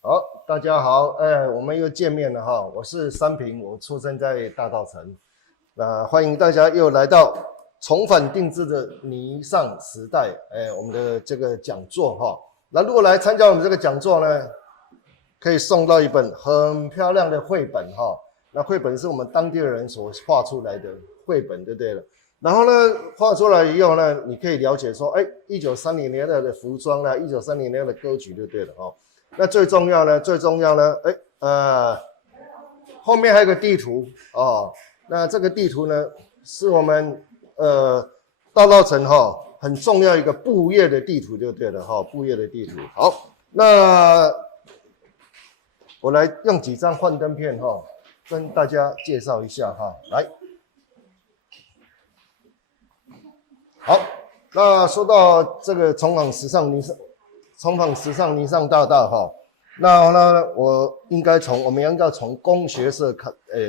好，大家好，我们又见面了哈。我是三平，我出生在大稻埕。那欢迎大家又来到重返定制的泥上时代，我们的这个讲座哈。那如果来参加我们这个讲座呢，可以送到一本很漂亮的绘本哈。那绘本是我们当地的人所画出来的绘本，对不对了？然后呢，画出来以后呢，你可以了解说，1930年代的服装啦，1930年代的歌曲，对不对了哈。那最重要呢，后面还有个地图哦。那这个地图呢，是我们大稻埕哈很重要一个布业的地图，就对了哈，布业的地图。好，那我来用几张幻灯片哈，跟大家介绍一下哈。来，好，那说到这个重访时尚泥上大道哈。那呢，我们应该从工学社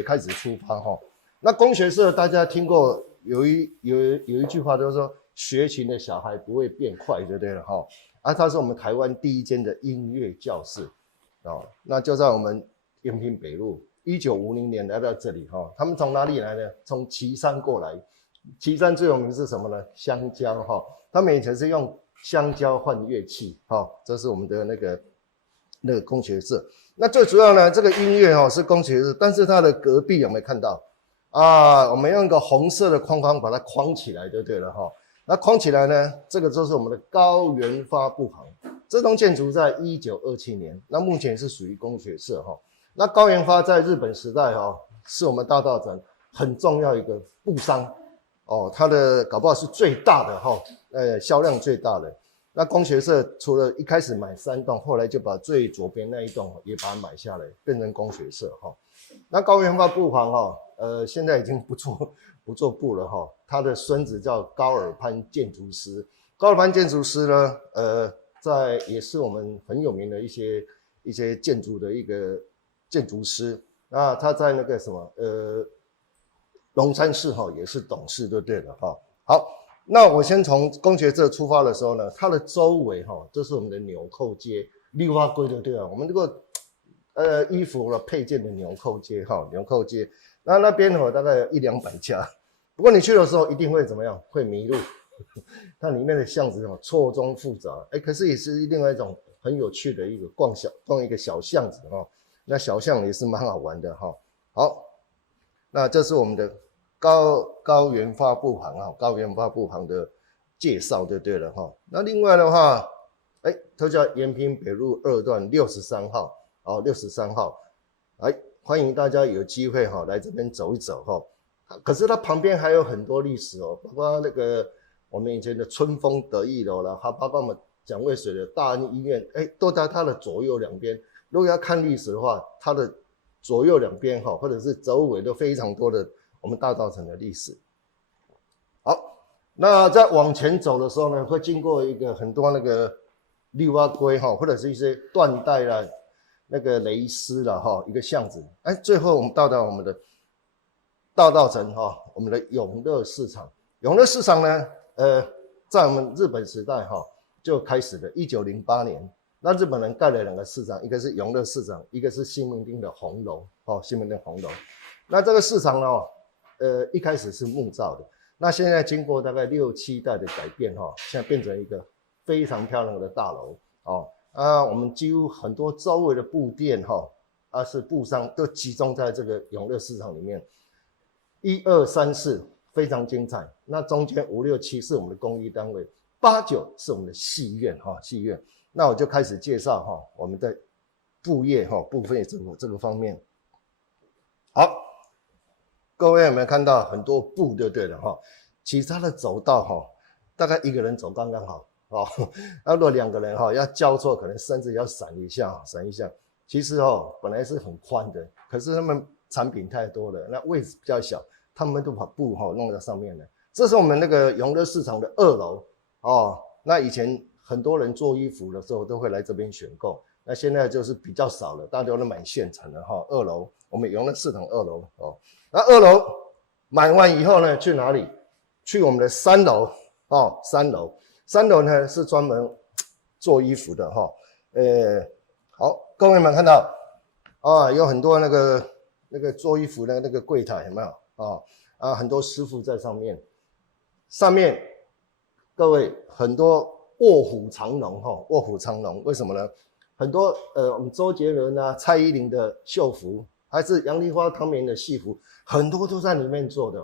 开始出发哈。那工学社大家听过有一句话就是说，学琴的小孩不会变坏，对不对了哈？它是我们台湾第一间的音乐教室哦，那就在我们延平北路，1950年来到这里哈。他们从哪里来呢？从旗山过来。旗山最有名是什么呢？香蕉哈。他们以前是用香蕉换乐器哈，这是我们的那个工学社。那最主要呢，这个音乐是工学社，但是它的隔壁有没有看到啊？我们用一个红色的框把它框起来就对了哈。那框起来呢，这个就是我们的高原发布行。这栋建筑在1927年，那目前是属于工学社哈。那高原发在日本时代是我们大稻埕很重要一个布商哦，它的搞不好是最大的销量最大的。那工学社除了一开始买3栋，后来就把最左边那一栋也把它买下来，变成工学社哈。那高原发布行现在已经不做布了哈。他的孙子叫高尔潘建筑师，高尔潘建筑师呢，也是我们很有名的一些建筑的一个建筑师。那他在那个什么龙山市也是董事，就对了哈。好。那我先从工学社出发的时候呢，它的周围这是我们的纽扣街，绿花龟的对啊，我们这个衣服的配件的纽扣街纽扣街。那边大概有100-200家，不过你去的时候一定会怎么样？会迷路，它里面的巷子错综复杂，可是也是另外一种很有趣的一个逛一个小巷子那小巷也是蛮好玩的哈。好，那这是我们的高原发布行高原发布行的介绍就对了哈。那另外的话，它叫延平北路2段63号63号，欢迎大家有机会来这边走一走哈。可是它旁边还有很多历史包括那个我们以前的春风得意楼啦，还包括我们蒋渭水的大安医院，都在它的左右两边。如果要看历史的话，它的左右两边或者是周围都非常多的我们大稻埕的历史。好，那在往前走的时候呢，会经过很多那个绿蛙龟或者是一些缎带啦、那个蕾丝啦一个巷子。最后我们到达我们的大稻埕我们的永乐市场。永乐市场呢，在我们日本时代就开始了，1908年。那日本人盖了2个市场，一个是永乐市场，一个是西门町的红楼西门町红楼。那这个市场呢，一开始是木造的，那现在经过大概6、7代的改变现在变成一个非常漂亮的大楼我们几乎很多周围的布店是布商都集中在这个永乐市场里面，1、2、3、4非常精彩。那中间5、6、7是我们的公益单位，8、9是我们的戏院戏院。那我就开始介绍我们的布业部分这个方面。好，各位有没有看到很多布就对了其实它的走道大概1个人走刚刚好那如果2个人要交错，可能甚至要闪一下。其实本来是很宽的，可是他们产品太多了，那位置比较小，他们都把布弄在上面了。这是我们那个永乐市场的2楼那以前很多人做衣服的时候都会来这边选购，那现在就是比较少了，大家都买现成的2楼，我们永乐市场2楼那2楼买完以后呢，去哪里？去我们的3楼3楼呢是专门做衣服的好，各位们看到啊，有很多那个做衣服的那个柜台有没有啊？很多师傅在上面，各位很多卧虎藏龙卧虎藏龙，为什么呢？很多我们周杰伦啊、蔡依林的秀服，还是杨丽花、汤美的戏服，很多都在里面做的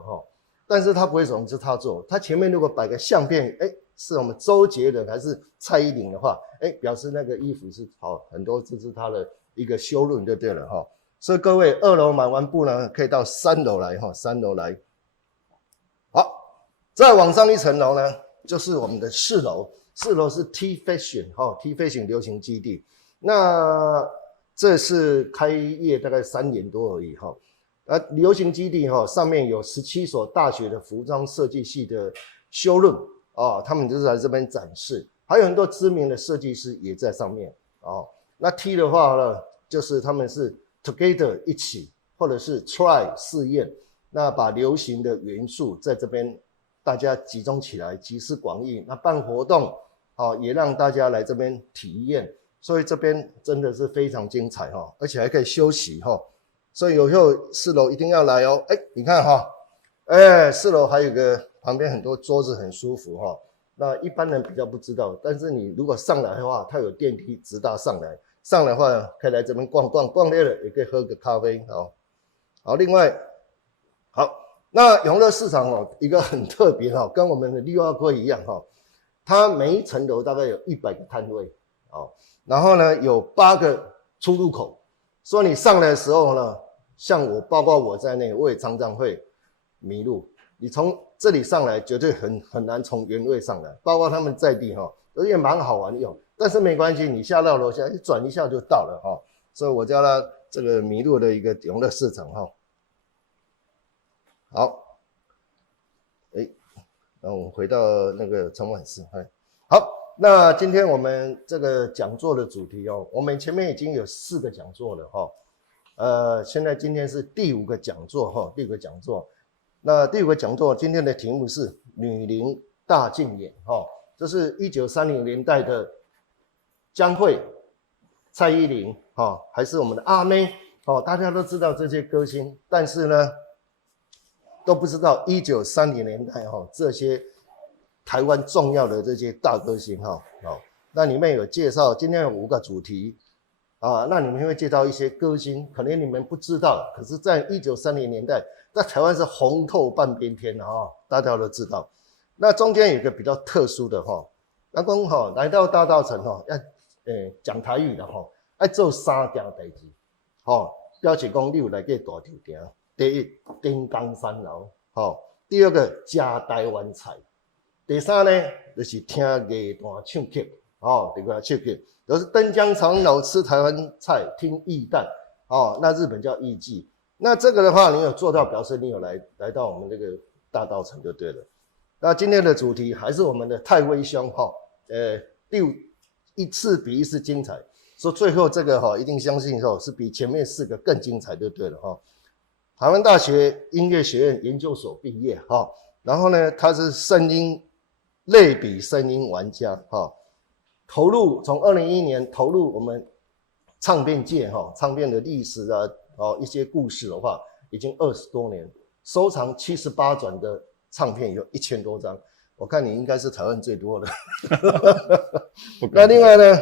但是他不会总是他做，他前面如果摆个相片，是我们周杰伦还是蔡依林的话，表示那个衣服是很多这是他的一个修论就对了所以各位2楼买完布呢，可以到3楼来3楼来。好，再往上一层楼呢，就是我们的4楼，4楼是 T Fashion T Fashion 流行基地。那这是开业大概3年多而已流行基地上面有17所大学的服装设计系的修论他们就是来这边展示，还有很多知名的设计师也在上面那 T 的话呢，就是他们是 together 一起，或者是 try 试验，那把流行的元素在这边大家集中起来，集思广益，那办活动也让大家来这边体验，所以这边真的是非常精彩而且还可以休息所以有时候4楼一定要来你看4楼还有个旁边很多桌子很舒服那一般人比较不知道，但是你如果上来的话，它有电梯直达上来的话可以来这边逛逛，逛累了也可以喝个咖啡好，另外那永乐市场一个很特别跟我们的绿蛙龟一样它每一层楼大概有100个摊位然后呢有8个出入口，所以你上来的时候呢，像包括我在内，我也常常会迷路。你从这里上来绝对很难从原位上来，包括他们在地而且蛮好玩用，但是没关系，你下到楼下一转一下就到了所以我叫它这个迷路的一个永乐市场好，那我们回到那个陈晚市好，那今天我们这个讲座的主题我们前面已经有4个讲座了现在今天是第5个讲座第5个讲座。那第5个讲座今天的题目是女伶大竞演这是1930年代的江蕙、蔡依林还是我们的阿妹大家都知道这些歌星，但是呢都不知道1930年代这些台湾重要的这些大歌星那里面有介绍，今天有5个主题那你们会介绍一些歌星，可能你们不知道，可是在1930年代在台湾是红透半边天的大家都知道。那中间有一个比较特殊的那讲来到大稻埕要讲台语的要做3件代志表示讲你有来过大稻埕。第一，丁江三楼第二个吃台湾菜，第三呢就是听艺团唱曲这个唱曲就是登江长楼吃台湾菜，听艺旦那日本叫艺伎。那这个的话你有做到，表示你有来到我们这个大稻埕就对了。那今天的主题还是我们的太威兄一次比一次精彩，所以最后这个一定相信是比前面4个更精彩就对了台湾大学音乐学院研究所毕业然后呢他是声音类比声音玩家投入从2011年投入我们唱片界唱片的历史一些故事的话，已经20多年，收藏78转的唱片有1000多张，我看你应该是台湾最多的那另外呢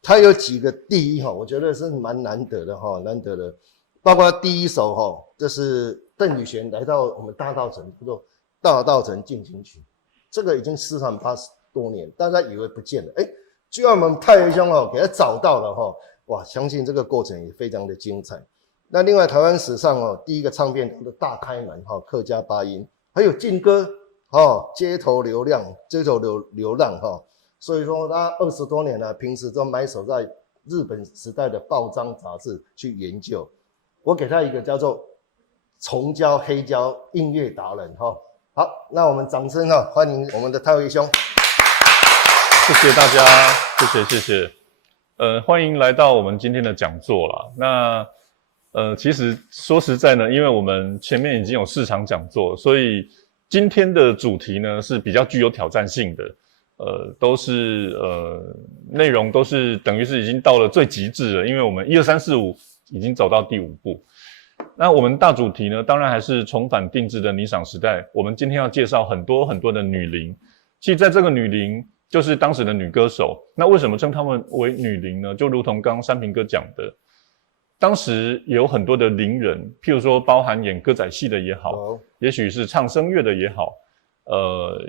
他有几个第一我觉得是蛮难得的包括第一首这是邓雨贤来到我们大稻埕叫做大稻埕进行曲，这个已经失传80多年，大家以为不见了居然我们太威兄给他找到了哇，相信这个过程也非常的精彩。那另外台湾史上第一个唱片的大开门客家八音，还有劲歌街头流浪所以说他20多年了，平时都埋首在日本时代的报章杂志去研究。我给他一个叫做虫胶黑胶音乐达人好，那我们掌声欢迎我们的太威兄。谢谢大家，谢谢。欢迎来到我们今天的讲座啦。那其实说实在呢，因为我们前面已经有4场讲座，所以今天的主题呢是比较具有挑战性的。都是内容都是等于是已经到了最极致了，因为我们1、2、3、4、5已经走到第5步。那我们大主题呢，当然还是重返定制的尼桑时代。我们今天要介绍很多很多的女伶，其实在这个女伶就是当时的女歌手。那为什么称她们为女伶呢？就如同刚刚山平哥讲的，当时也有很多的伶人，譬如说包含演歌仔戏的也好，也许是唱声乐的也好，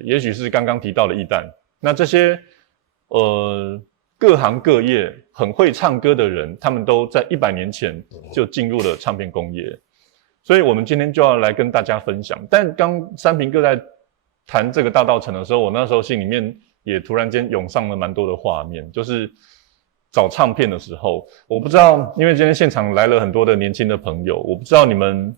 也许是刚刚提到的艺旦。那这些各行各业很会唱歌的人，他们都在100年前就进入了唱片工业。所以我们今天就要来跟大家分享。但刚山平哥在谈这个大稻埕的时候，我那时候心里面也突然间涌上了蛮多的画面，就是找唱片的时候，我不知道，因为今天现场来了很多的年轻的朋友，我不知道你们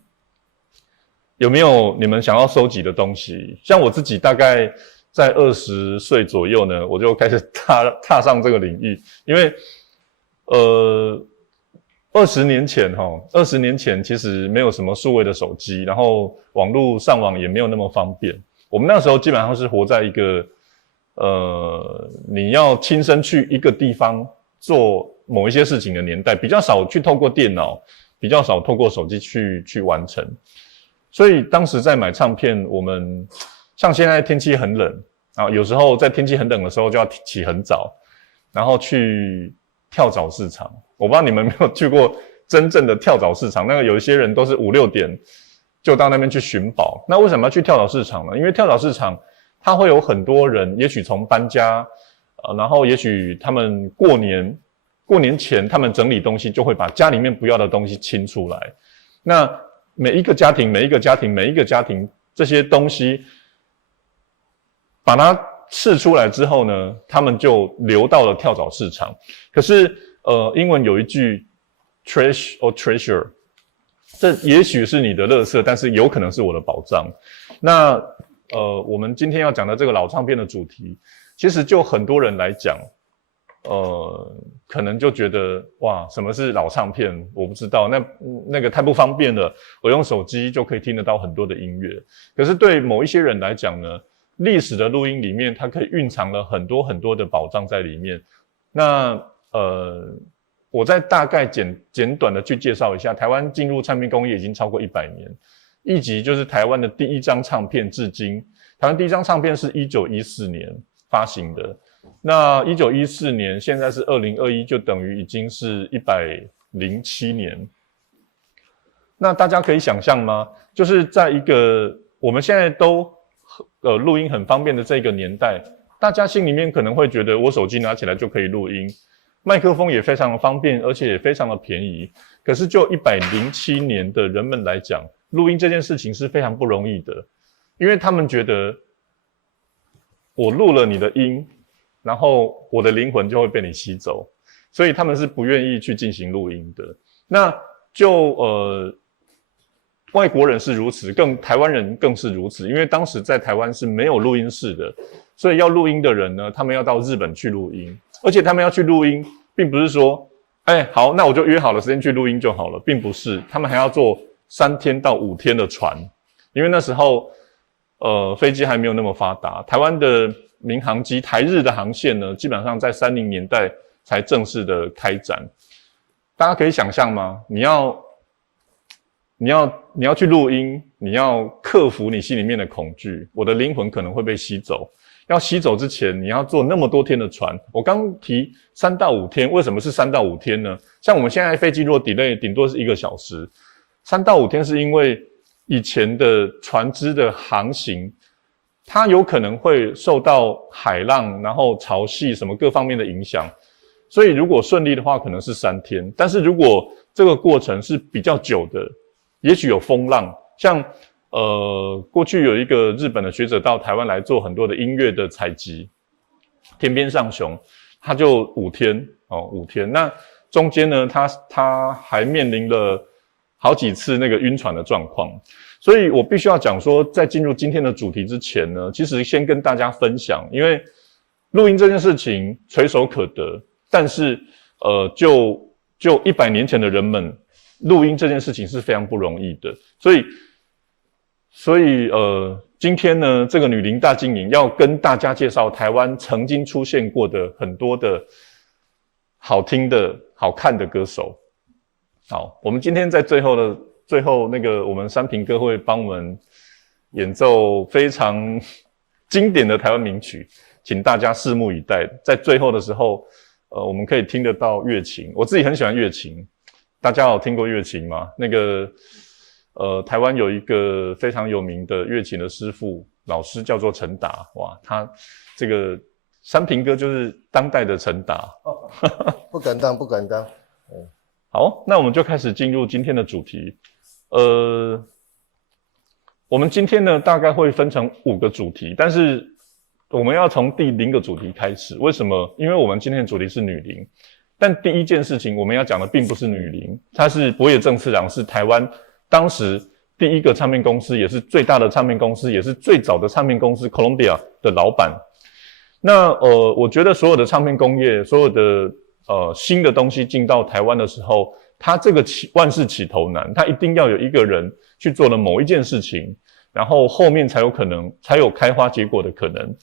有没有你们想要收集的东西。像我自己大概在20岁左右呢，我就开始踏上这个领域，因为20年前其实没有什么数位的手机，然后网络上网也没有那么方便。我们那时候基本上是活在一个你要亲身去一个地方做某一些事情的年代，比较少去透过电脑，比较少透过手机去完成。所以当时在买唱片，我们像现在天气很冷啊，有时候在天气很冷的时候就要起很早，然后去跳蚤市场。我不知道你们有没有去过真正的跳蚤市场，那个有一些人都是5、6点就到那边去寻宝。那为什么要去跳蚤市场呢？因为跳蚤市场它会有很多人，也许从搬家，然后也许他们过年前他们整理东西，就会把家里面不要的东西清出来。那每一个家庭这些东西把它试出来之后呢，他们就流到了跳蚤市场。可是英文有一句 trash or treasure， 这也许是你的垃圾，但是有可能是我的宝藏。那我们今天要讲的这个老唱片的主题，其实就很多人来讲，可能就觉得哇，什么是老唱片？我不知道，那个太不方便了，我用手机就可以听得到很多的音乐。可是对某一些人来讲呢，历史的录音里面，它可以蕴藏了很多很多的宝藏在里面。那我再大概简短的去介绍一下，台湾进入唱片工业已经超过100年。一集就是台湾的第一张唱片，至今台湾第一张唱片是1914年发行的。那1914年，现在是2021，就等于已经是107年。那大家可以想象吗？就是在一个我们现在都录音很方便的这个年代，大家心里面可能会觉得我手机拿起来就可以录音，麦克风也非常的方便，而且也非常的便宜。可是就107年的人们来讲，录音这件事情是非常不容易的，因为他们觉得我录了你的音，然后我的灵魂就会被你吸走，所以他们是不愿意去进行录音的。那就外国人是如此，台湾人更是如此，因为当时在台湾是没有录音室的，所以要录音的人呢，他们要到日本去录音，而且他们要去录音，并不是说，好，那我就约好了时间去录音就好了，并不是，他们还要坐3天到5天的船，因为那时候飞机还没有那么发达，台湾的民航机台日的航线呢，基本上在30年代才正式的开展。大家可以想象吗？你要去录音，你要克服你心里面的恐惧，我的灵魂可能会被吸走。要吸走之前，你要坐那么多天的船。我刚提3到5天，为什么是3到5天呢？像我们现在飞机如果 delay 顶多是1个小时，3到5天是因为以前的船只的航行，它有可能会受到海浪，然后潮汐什么各方面的影响，所以如果顺利的话，可能是3天。但是如果这个过程是比较久的，也许有风浪，像过去有一个日本的学者到台湾来做很多的音乐的采集，田边上雄，他就5天。那中间呢，他还面临了好几次那个晕船的状况。所以我必须要讲说，在进入今天的主题之前呢，其实先跟大家分享，因为录音这件事情垂手可得，但是就100年前的人们，录音这件事情是非常不容易的。所以今天呢，这个女伶大经营要跟大家介绍台湾曾经出现过的很多的好听的、好看的歌手。好，我们今天在最后那个我们山平哥会帮我们演奏非常经典的台湾名曲，请大家拭目以待。在最后的时候，我们可以听得到乐琴，我自己很喜欢乐琴，大家有听过乐琴吗？那个台湾有一个非常有名的乐琴的师傅老师叫做陈达，哇，他这个山平哥就是当代的陈达。不敢当，不敢当。好，那我们就开始进入今天的主题。我们今天呢大概会分成5个主题，但是我们要从第0个主题开始。为什么？因为我们今天的主题是女伶，但第一件事情我们要讲的并不是女伶，她是柏野正次郎，是台湾当时第一个唱片公司，也是最大的唱片公司，也是最早的唱片公司 Columbia 的老板。那我觉得所有的唱片工业，所有的新的东西进到台湾的时候，它这个万事起头难，它一定要有一个人去做了某一件事情，然后后面才有开花结果的可能。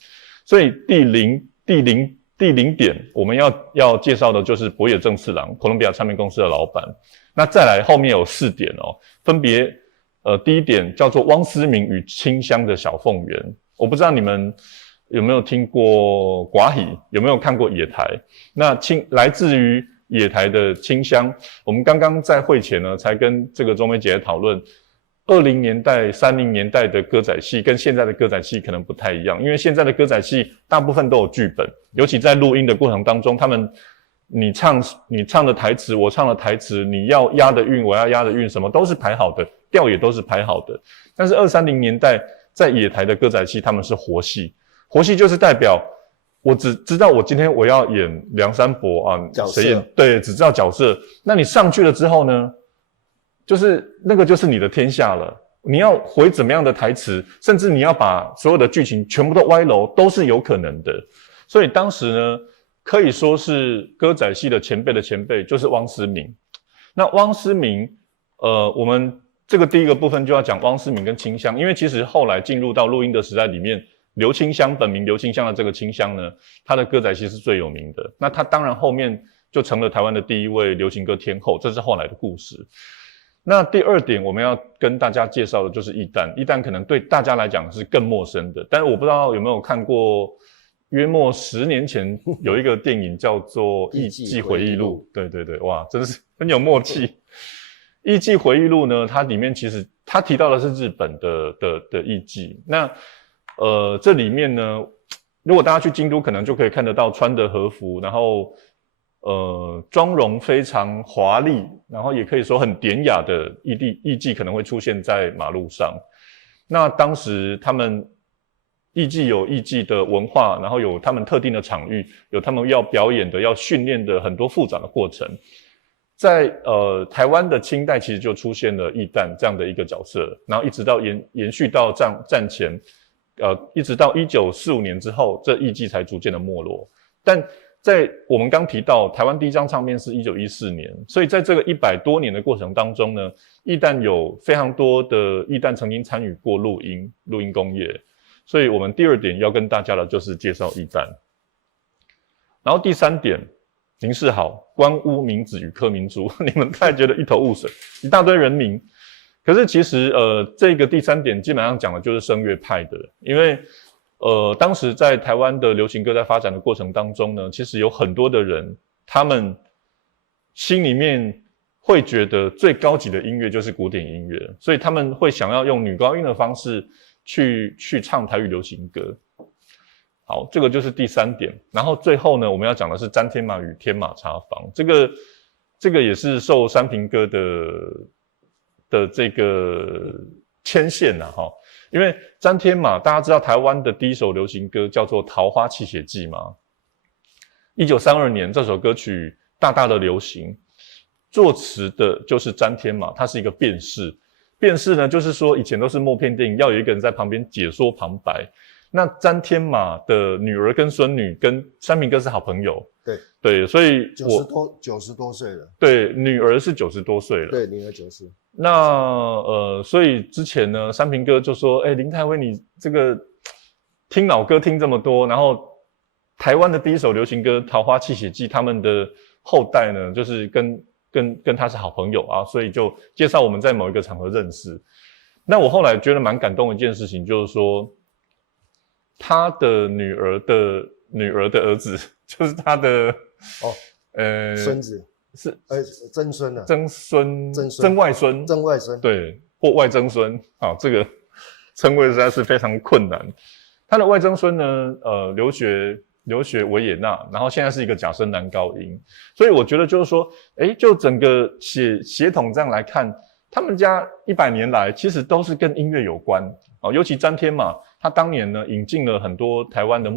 所以第零点我们要介绍的就是柏野正次郎，Columbia 唱片公司的老板。那再来后面有4点分别第一点叫做汪思明与清香的小凤园。我不知道你们有没有听过寡喜，有没有看过野台？那来自于野台的清香，我们刚刚在会前呢，才跟这个周梅姐讨论，20年代、30年代的歌仔戏跟现在的歌仔戏可能不太一样，因为现在的歌仔戏大部分都有剧本，尤其在录音的过程当中，你唱的台词，我唱的台词，你要押的韵，我要押的韵，什么都是排好的，调也都是排好的。但是20、30年代在野台的歌仔戏，他们是活戏，活戏就是代表我只知道我今天我要演梁山伯啊，谁演？对，只知道角色。那你上去了之后呢，就是那个就是你的天下了。你要回怎么样的台词，甚至你要把所有的剧情全部都歪楼，都是有可能的。所以当时呢，可以说是歌仔戏的前辈的前辈，就是汪思明。那汪思明，我们这个第一个部分就要讲汪思明跟清香，因为其实后来进入到录音的时代里面，刘清香本名刘清香的这个清香呢，他的歌仔戏是最有名的。那他当然后面就成了台湾的第一位流行歌天后，这是后来的故事。那第2点我们要跟大家介绍的就是义旦，义旦可能对大家来讲是更陌生的，但是我不知道有没有看过，约莫10年前有一个电影叫做《艺伎回忆录》，对对对，哇，真的是很有默契。《艺伎回忆录》呢，它里面其实它提到的是日本的艺伎，那这里面呢，如果大家去京都，可能就可以看得到穿的和服，然后妆容非常华丽，然后也可以说很典雅的艺伎可能会出现在马路上。那当时他们艺伎有艺伎的文化，然后有他们特定的场域，有他们要表演的、要训练的很多复杂的过程。在台湾的清代其实就出现了义旦这样的一个角色，然后一直到延续到战前，一直到1945年之后，这艺伎才逐渐的没落。但在我们刚提到台湾第一张唱片是1914年，所以在这个100多年的过程当中呢，义旦有非常多的义旦曾经参与过录音工业，所以我们第2点要跟大家的就是介绍义旦。然后第3点，您是好，关屋明子与柯明珠，你们太觉得一头雾水，一大堆人名。可是其实这个第3点基本上讲的就是声乐派的，因为当时在台湾的流行歌在发展的过程当中呢，其实有很多的人，他们心里面会觉得最高级的音乐就是古典音乐，所以他们会想要用女高音的方式去唱台语流行歌。好，这个就是第3点。然后最后呢，我们要讲的是詹天马与天马茶坊，这个也是受山平哥的这个牵线啊齁。因为詹天马，大家知道台湾的第一首流行歌叫做《桃花泣血记》吗？1932年这首歌曲大大的流行，作词的就是詹天马，他是一个辩士。辩士呢，就是说以前都是默片电影，要有一个人在旁边解说旁白。那詹天马的女儿跟孙女跟山平哥是好朋友，对，所以90多岁了，对，女儿是90多岁了，对，女儿90，所以之前呢，三平哥就说：“林太辉，你这个听老歌听这么多，然后台湾的第一首流行歌《桃花泣血记》，他们的后代呢，就是跟他是好朋友啊，所以就介绍我们在某一个场合认识。那我后来觉得蛮感动的一件事情，就是说他的女儿的儿子，就是他的孙子。”是曾孙啊，曾外孙，对，或外曾孙，好，这个称谓实在是非常困难。他的外曾孙呢，留学维也纳，然后现在是一个假声男高音，所以我觉得就是说，就整个血统这样来看，他们家100年来其实都是跟音乐有关，尤其詹天马，他当年呢引进了很多台湾的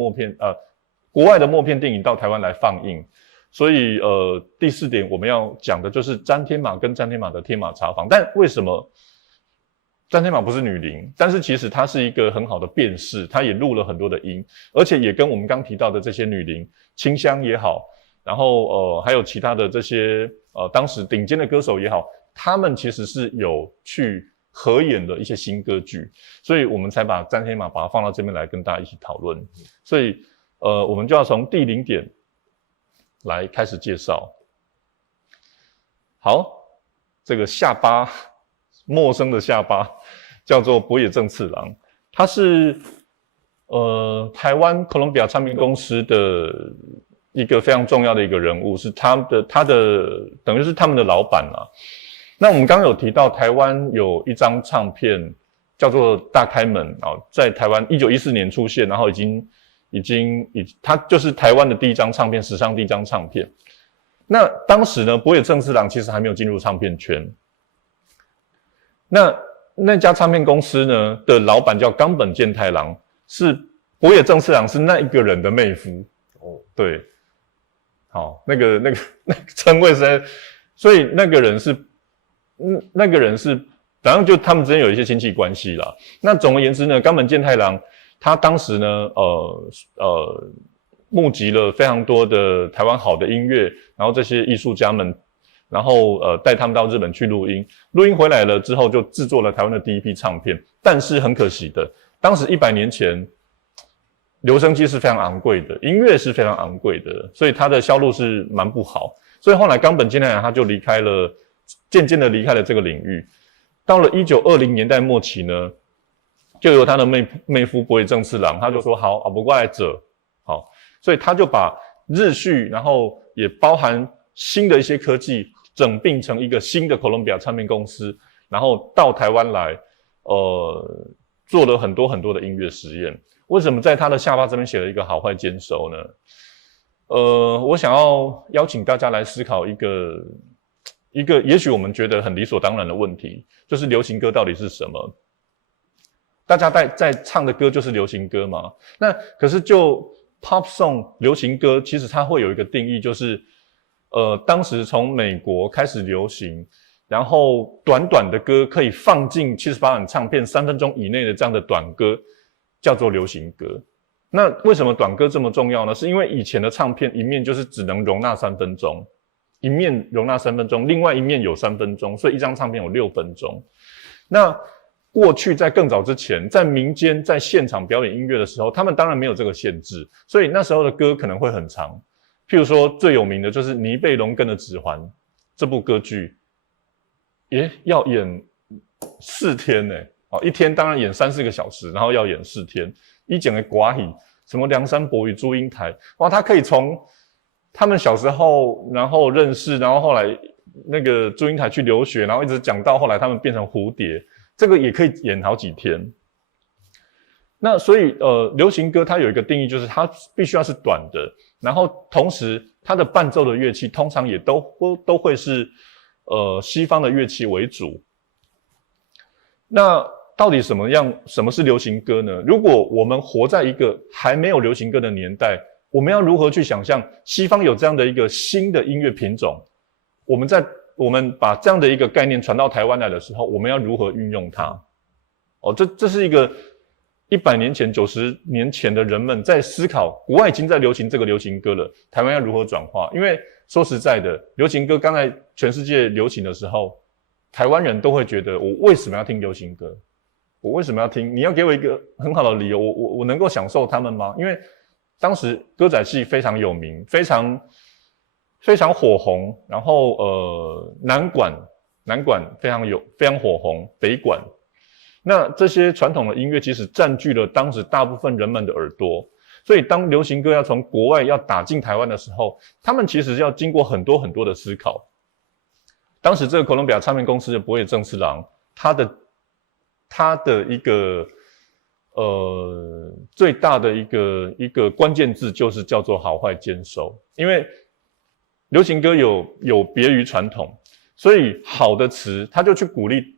国外的默片电影到台湾来放映。所以第4点我们要讲的就是詹天马跟詹天马的天马茶坊。但为什么詹天马不是女伶？但是其实它是一个很好的辨识，它也录了很多的音，而且也跟我们刚提到的这些女伶，清香也好，然后还有其他的这些当时顶尖的歌手也好，他们其实是有去合演的一些新歌剧，所以我们才把詹天马把它放到这边来跟大家一起讨论。所以我们就要从第0点来开始介绍。好，这个下巴，陌生的下巴，叫做柏野正次郎，他是台湾哥伦比亚唱片公司的一个非常重要的一个人物，是他的等于是他们的老板啦。那我们刚刚有提到台湾有一张唱片叫做《大开门》在台湾1914年出现，然后它就是台湾的第一张唱片，史上第一张唱片。那当时呢，柏野正次郎其实还没有进入唱片圈。那家唱片公司呢的老板叫冈本健太郎，是柏野正次郎是那一个人的妹夫。对，好，那个称谓实在，所以那个人是，反正就他们之间有一些亲戚关系啦。那总而言之呢，冈本健太郎他当时呢，募集了非常多的台湾好的音乐，然后这些艺术家们，然后带他们到日本去录音回来了之后，就制作了台湾的第一批唱片。但是很可惜的，当时100年前，留声机是非常昂贵的，音乐是非常昂贵的，所以它的销路是蛮不好。所以后来冈本健太郎他就渐渐的离开了这个领域。到了1920年代末期呢，就由他的妹夫柏野正次郎，他就说好，不过来者，好，所以他就把日序，然后也包含新的一些科技，整并成一个新的哥伦比亚唱片公司，然后到台湾来，做了很多很多的音乐实验。为什么在他的下巴这边写了一个好坏兼收呢？我想要邀请大家来思考一个也许我们觉得很理所当然的问题，就是流行歌到底是什么？大家在唱的歌就是流行歌嘛？那可是就 pop song 流行歌，其实它会有一个定义，就是当时从美国开始流行，然后短短的歌可以放进78版唱片3分钟以内的这样的短歌，叫做流行歌。那为什么短歌这么重要呢？是因为以前的唱片一面就是只能容纳3分钟，一面容纳3分钟，另外一面有3分钟，所以一张唱片有6分钟。那过去在更早之前，在民间在现场表演音乐的时候，他们当然没有这个限制，所以那时候的歌可能会很长。譬如说最有名的就是尼贝龙根的指环这部歌剧，要演4天呢，一天当然演3-4个小时，然后要演4天。一整个寡戏，什么梁山伯与祝英台，哇，他可以从他们小时候然后认识，然后后来那个祝英台去留学，然后一直讲到后来他们变成蝴蝶，这个也可以演好几天。那所以流行歌它有一个定义，就是它必须要是短的，然后同时它的伴奏的乐器通常也都会是西方的乐器为主。那到底什么是流行歌呢？如果我们活在一个还没有流行歌的年代，我们要如何去想象西方有这样的一个新的音乐品种？我们把这样的一个概念传到台湾来的时候，我们要如何运用它？这是一个100年前、90年前的人们在思考，国外已经在流行这个流行歌了，台湾要如何转化？因为说实在的，流行歌刚在全世界流行的时候，台湾人都会觉得我为什么要听流行歌？我为什么要听？你要给我一个很好的理由，我能够享受他们吗？因为当时歌仔戏非常有名，非常火红，然后南管非常火红，北管，那这些传统的音乐其实占据了当时大部分人们的耳朵，所以当流行歌要从国外要打进台湾的时候，他们其实要经过很多很多的思考。当时这个哥伦比亚唱片公司的博野正次郎，他的一个最大的一个关键字就是叫做好坏兼收，因为流行歌有别于传统，所以好的词他就去鼓励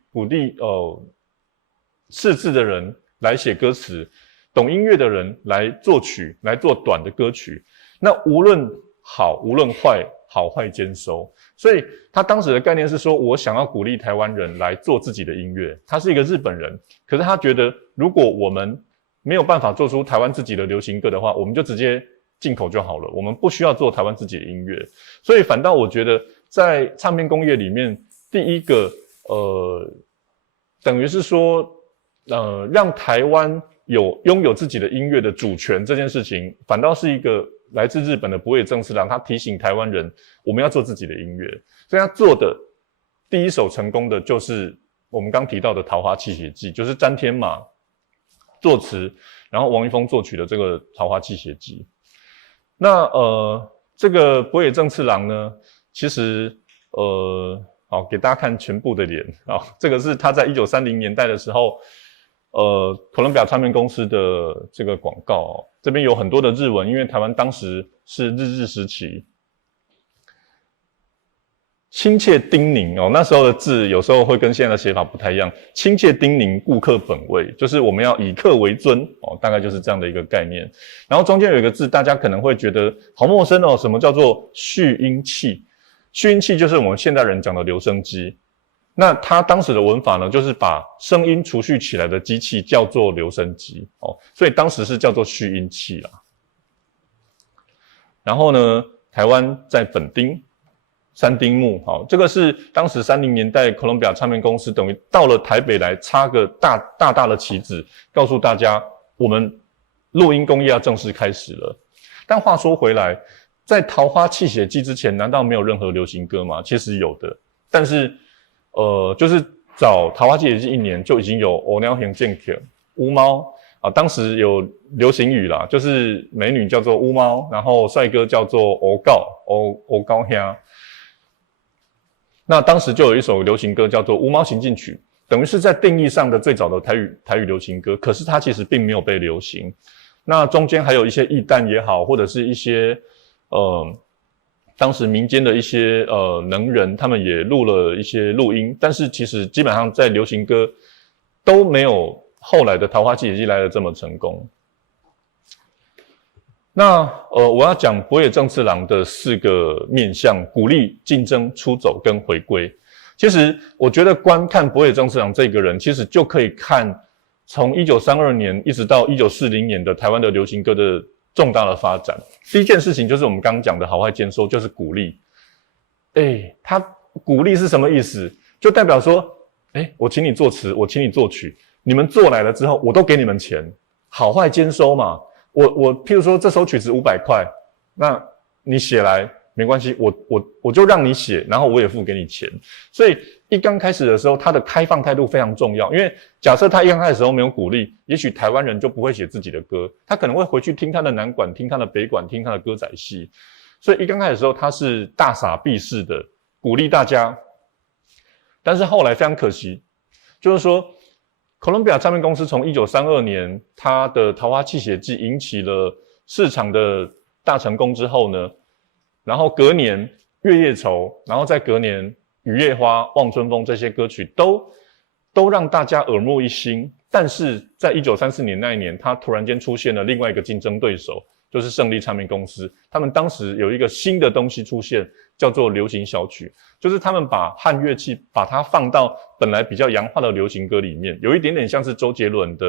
识字的人来写歌词，懂音乐的人来作曲，来做短的歌曲。那无论好无论坏，好坏兼收。所以他当时的概念是说，我想要鼓励台湾人来做自己的音乐。他是一个日本人，可是他觉得如果我们没有办法做出台湾自己的流行歌的话，我们就直接进口就好了，我们不需要做台湾自己的音乐。所以反倒我觉得在唱片工业里面，第一个等于是说让台湾拥有自己的音乐的主权这件事情，反倒是一个来自日本的博野正次郎，他提醒台湾人我们要做自己的音乐。所以他做的第一首成功的就是我们刚提到的《桃花泣血记》，就是詹天马作词，然后王一峰作曲的这个《桃花泣血记》。那这个博野正次郎呢，其实好给大家看全部的脸啊，这个是他在1930年代的时候哥伦比亚唱片公司的这个广告这边有很多的日文，因为台湾当时是日治时期。亲切叮咛那时候的字有时候会跟现在的写法不太一样。亲切叮咛顾客本位，就是我们要以客为尊大概就是这样的一个概念。然后中间有一个字，大家可能会觉得好陌生什么叫做蓄音器？蓄音器就是我们现代人讲的留声机。那他当时的文法呢，就是把声音储蓄起来的机器叫做留声机所以当时是叫做蓄音器啦。然后呢，台湾在本町三丁目，这个是当时30年代哥伦比亚唱片公司等于到了台北来插个大的旗子，告诉大家我们录音工业要正式开始了。但话说回来，在《桃花泣血记》之前，难道没有任何流行歌吗？其实有的，但是就是早《桃花泣血记》1年就已经有欧鸟行健客乌猫当时有流行语啦，就是美女叫做乌猫，然后帅哥叫做欧高兄。那当时就有一首流行歌叫做《乌猫行进曲》，等于是在定义上的最早的台语流行歌，可是它其实并没有被流行。那中间还有一些义旦也好，或者是一些当时民间的一些能人，他们也录了一些录音，但是其实基本上在流行歌都没有后来的《桃花泣血记》来的这么成功。那我要讲博野正次郎的4个面向：鼓励、竞争、出走跟回归。其实我觉得观看博野正次郎这个人，其实就可以看从1932年一直到1940年的台湾的流行歌的重大的发展。第一件事情就是我们刚刚讲的好坏兼收，就是鼓励。他鼓励是什么意思？就代表说我请你作词，我请你作曲，你们做来了之后我都给你们钱，好坏兼收嘛。我譬如说这首曲子500块，那你写来没关系，我就让你写，然后我也付给你钱。所以一刚开始的时候，他的开放态度非常重要。因为假设他一刚开始的时候没有鼓励，也许台湾人就不会写自己的歌，他可能会回去听他的南管，听他的北管，听他的歌仔戏。所以一刚开始的时候，他是大撒币式的鼓励大家。但是后来非常可惜，就是说哥伦比亚唱片公司从1932年它的《桃花泣血记》引起了市场的大成功之后呢，然后隔年《月夜愁》，然后再隔年《雨夜花》《望春风》这些歌曲都让大家耳目一新。但是在1934年那一年，它突然间出现了另外一个竞争对手，就是胜利唱片公司。他们当时有一个新的东西出现，叫做流行小曲，就是他们把汉乐器把它放到本来比较洋化的流行歌里面，有一点点像是周杰伦的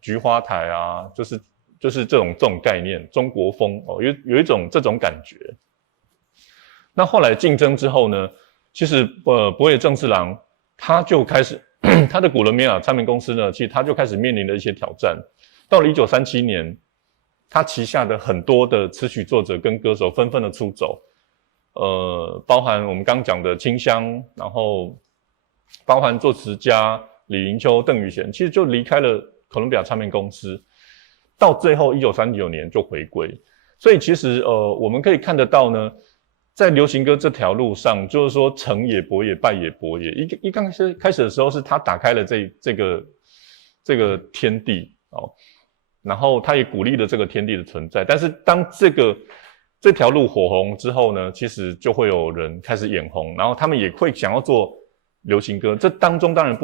菊花台啊，就是这种概念，中国风有一种这种感觉。那后来竞争之后呢，其实博野正次郎他就开始他的古伦美亚唱片公司呢，其实他就开始面临了一些挑战。到了1937年，他旗下的很多的词曲作者跟歌手纷纷的出走，包含我们刚讲的清香，然后包含作词家李林秋、邓雨贤，其实就离开了哥伦比亚唱片公司，到最后1939年就回归。所以其实我们可以看得到呢，在流行歌这条路上，就是说成也博也，败也博也。一刚开始的时候，是他打开了这个天地哦，然后他也鼓励了这个天地的存在。但是当这条路火红之后呢，其实就会有人开始眼红，然后他们也会想要做流行歌，这当中当然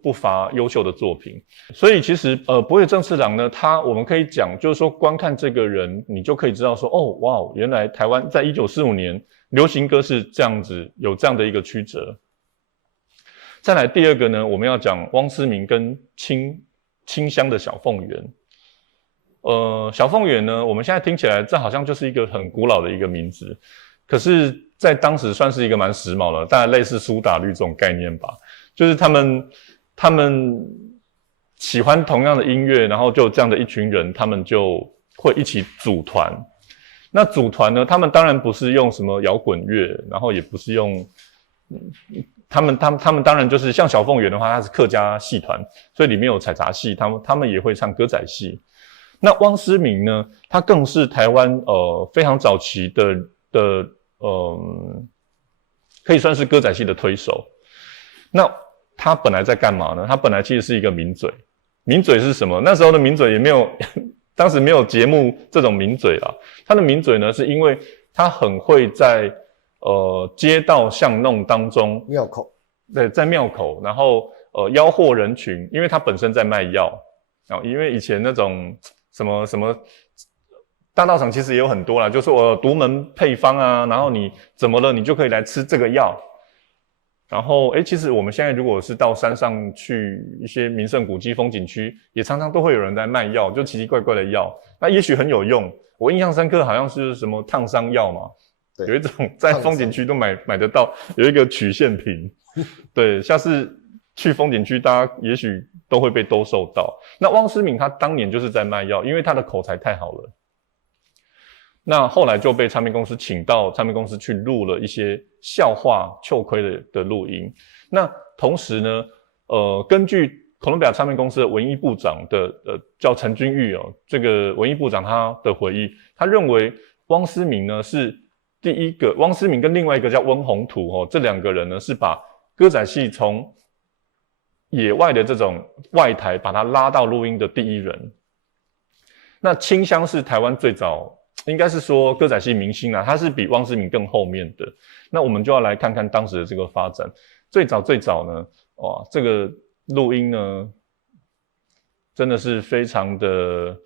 不乏优秀的作品。所以其实博野正次郎呢，我们可以讲，就是说观看这个人，你就可以知道说，哦哇，原来台湾在1945年流行歌是这样子，有这样的一个曲折。再来第二个呢，我们要讲汪思明跟清香的小凤园。小凤园呢，我们现在听起来这好像就是一个很古老的一个名字，可是在当时算是一个蛮时髦的，大概类似苏打绿这种概念吧。就是他们喜欢同样的音乐，然后就这样的一群人，他们就会一起组团。那组团呢，他们当然不是用什么摇滚乐，然后也不是用，他们当然就是像小凤园的话，它是客家戏团，所以里面有采茶戏，他们也会唱歌仔戏。那汪思明呢，他更是台湾非常早期的可以算是歌仔戏的推手。那他本来在干嘛呢？他本来其实是一个名嘴。名嘴是什么？那时候的名嘴也没有当时没有节目这种名嘴啦。他的名嘴呢，是因为他很会在街道巷弄当中，庙口，对，在庙口，然后吆喝人群，因为他本身在卖药，因为以前那种什么大道场其实也有很多啦，就是我独门配方啊，然后你怎么了，你就可以来吃这个药。然后其实我们现在如果是到山上去一些名胜古迹风景区，也常常都会有人在卖药，就奇奇怪怪的药，那也许很有用。我印象深刻好像是什么烫伤药嘛，有一种在风景区都买得到，有一个曲线瓶。对，下次去风景区大家也许都会被兜售到。那汪思明他当年就是在卖药，因为他的口才太好了。那后来就被唱片公司请到唱片公司去录了一些笑话秋葵的录音。那同时呢，根据哥伦比亚唱片公司的文艺部长叫陈君玉这个文艺部长他的回忆，他认为汪思明呢是第一个，汪思明跟另外一个叫温宏图这两个人呢是把歌仔戏从野外的这种外台把它拉到录音的第一人。那清香是台湾最早，应该是说歌仔戏明星他是比汪思明更后面的。那我们就要来看看当时的这个发展。最早呢，哇，这个录音呢真的是非常的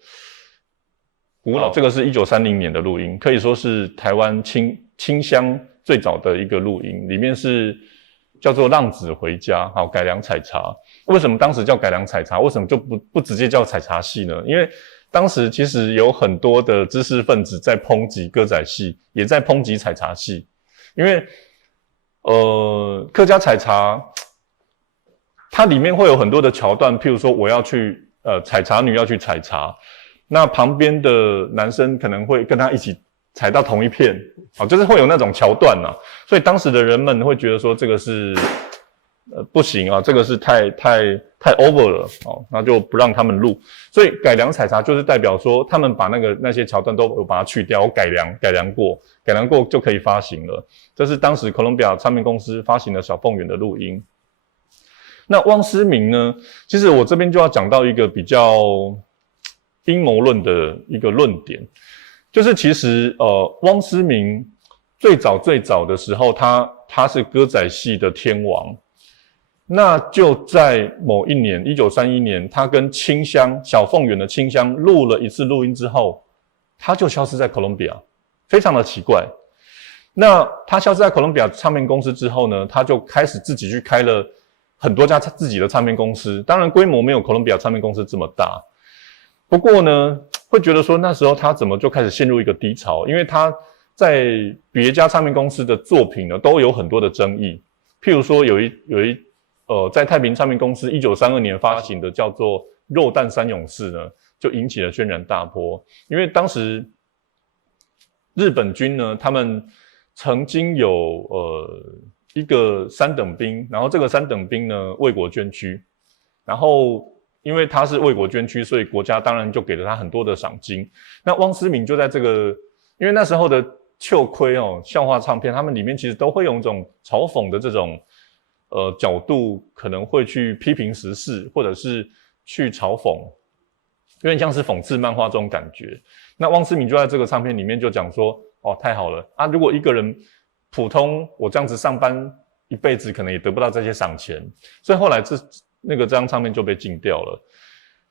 古老。这个是1930年的录音，可以说是台湾清香最早的一个录音，里面是叫做浪子回家，好，改良采茶。为什么当时叫改良采茶？为什么就不直接叫采茶戏呢？因为当时其实有很多的知识分子在抨击歌仔戏，也在抨击采茶戏。因为客家采茶它里面会有很多的桥段，譬如说我要去采茶女要去采茶，那旁边的男生可能会跟他一起采到同一片，就是会有那种桥段所以当时的人们会觉得说这个是不行这个是太 over 了那就不让他们录。所以改良采茶就是代表说他们把那些桥段都有把它去掉，改良过就可以发行了。这是当时哥伦比亚唱片公司发行的小凤园的录音。那汪思明呢，其实我这边就要讲到一个比较阴谋论的一个论点，就是其实汪思明最早的时候他是歌仔戏的天王。那就在某一年1931年，他跟清香小凤园的清香录了一次录音之后，他就消失在哥伦比亚，非常的奇怪。那他消失在哥伦比亚唱片公司之后呢，他就开始自己去开了很多家自己的唱片公司，当然规模没有哥伦比亚唱片公司这么大。不过呢，会觉得说那时候他怎么就开始陷入一个低潮，因为他在别家唱片公司的作品呢，都有很多的争议。譬如说在太平唱片公司1932年发行的叫做《肉弹三勇士》呢，就引起了轩然大波。因为当时日本军呢，他们曾经有一个三等兵，然后这个三等兵呢为国捐躯，然后因为他是为国捐躯，所以国家当然就给了他很多的赏金。那汪思明就在这个，因为那时候的秋葵笑话唱片，他们里面其实都会用一种嘲讽的这种角度，可能会去批评时事，或者是去嘲讽，有点像是讽刺漫画这种感觉。那汪思明就在这个唱片里面就讲说，太好了啊！如果一个人普通我这样子上班一辈子，可能也得不到这些赏钱，所以后来这张唱片就被禁掉了。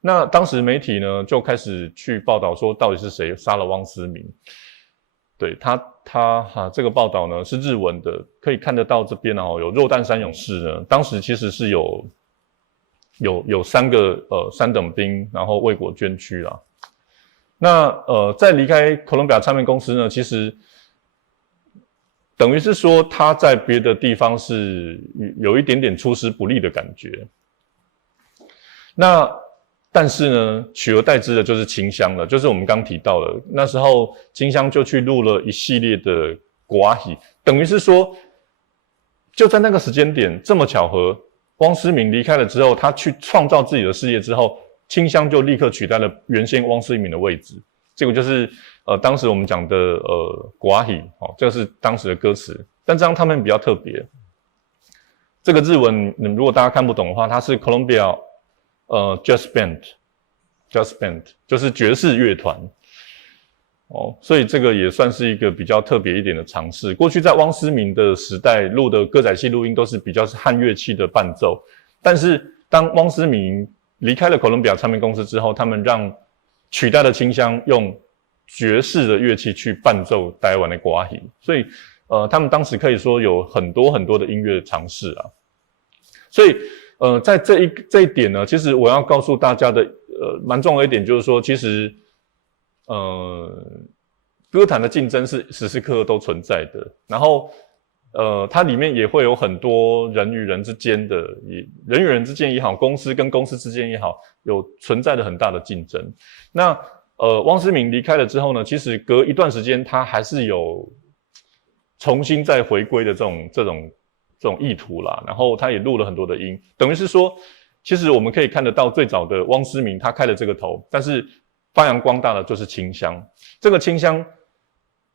那当时媒体呢就开始去报道说，到底是谁杀了汪思明？对这个报道呢是日文的，可以看得到这边有肉弹三勇士呢，当时其实是有3个三等兵，然后为国捐躯啦。那在离开哥伦比亚唱片公司呢，其实等于是说他在别的地方是有一点点出师不利的感觉。那但是呢，取而代之的就是清香了，就是我们刚提到的，那时候清香就去录了一系列的歌戏，等于是说，就在那个时间点这么巧合，汪思明离开了之后，他去创造自己的事业之后，清香就立刻取代了原先汪思明的位置。这个就是当时我们讲的歌戏，这个是當時的歌詞，但这张唱片比较特别。这个日文如果大家看不懂的话，它是 Columbia Jazz Band 就是爵士乐团。所以这个也算是一个比较特别一点的尝试。过去在汪思明的时代录的歌仔戏录音都是比较是汉乐器的伴奏，但是当汪思明离开了哥伦比亚唱片公司之后，他们取代了清香用爵士的乐器去伴奏台湾的歌戏，所以他们当时可以说有很多很多的音乐尝试啊。所以在这一点呢，其实我要告诉大家的蛮重要一点就是说，其实歌坛的竞争是时时刻刻都存在的，然后它里面也会有很多人与人之间也好，公司跟公司之间也好，有存在的很大的竞争。那汪思明离开了之后呢，其实隔一段时间他还是有重新再回归的这种意图啦，然后他也录了很多的音，等于是说，其实我们可以看得到最早的汪思明他开了这个头，但是发扬光大的就是清香。这个清香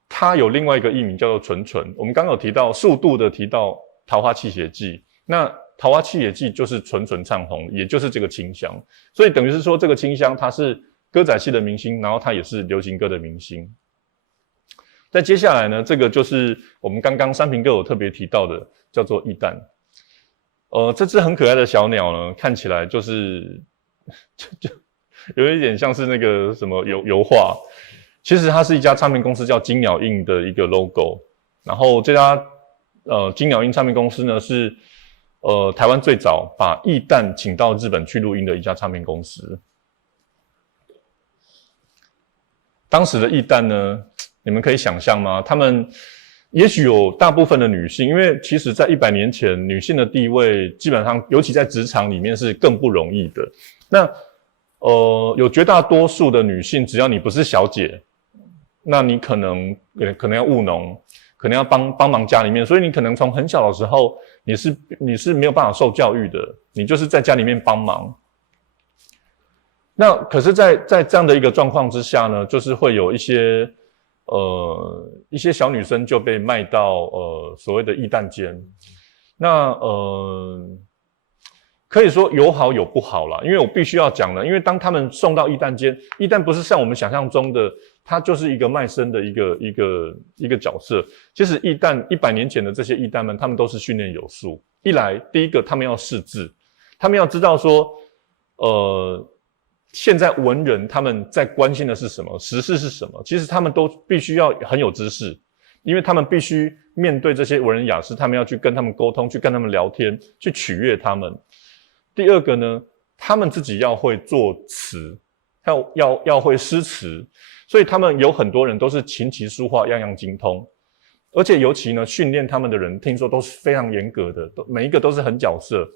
它有另外一个艺名叫做纯纯，我们刚刚有提到速度的提到桃花泣血记，那桃花泣血记就是纯纯唱红，也就是这个清香，所以等于是说这个清香它是歌仔戏的明星，然后它也是流行歌的明星。在接下来呢，这个就是我们刚刚山平哥有特别提到的，叫做义旦。这只很可爱的小鸟呢，看起来就是就有一点像是那个什么油画。其实它是一家唱片公司叫金鸟印的一个 logo， 然后这家金鸟印唱片公司呢是台湾最早把义旦请到日本去录音的一家唱片公司。当时的义旦呢，你们可以想象吗？他们也许有大部分的女性，因为其实在100年前，女性的地位基本上，尤其在职场里面是更不容易的。那有绝大多数的女性，只要你不是小姐，那你可能要务农，可能要帮忙家里面，所以你可能从很小的时候，你是没有办法受教育的，你就是在家里面帮忙。那可是在这样的一个状况之下呢，就是会有一些小女生就被卖到所谓的义旦间。那可以说有好有不好啦，因为我必须要讲了，因为当他们送到义旦间，义旦不是像我们想象中的，他就是一个卖身的一个角色。其实义旦100年前的这些义旦们，他们都是训练有素。一来，第一个他们要识字，他们要知道说，现在文人他们在关心的是什么，时事是什么，其实他们都必须要很有知识，因为他们必须面对这些文人雅士，他们要去跟他们沟通，去跟他们聊天，去取悦他们。第二个呢，他们自己要会作词，要会诗词，所以他们有很多人都是琴棋书画样样精通，而且尤其呢，训练他们的人听说都是非常严格的，每一个都是很角色，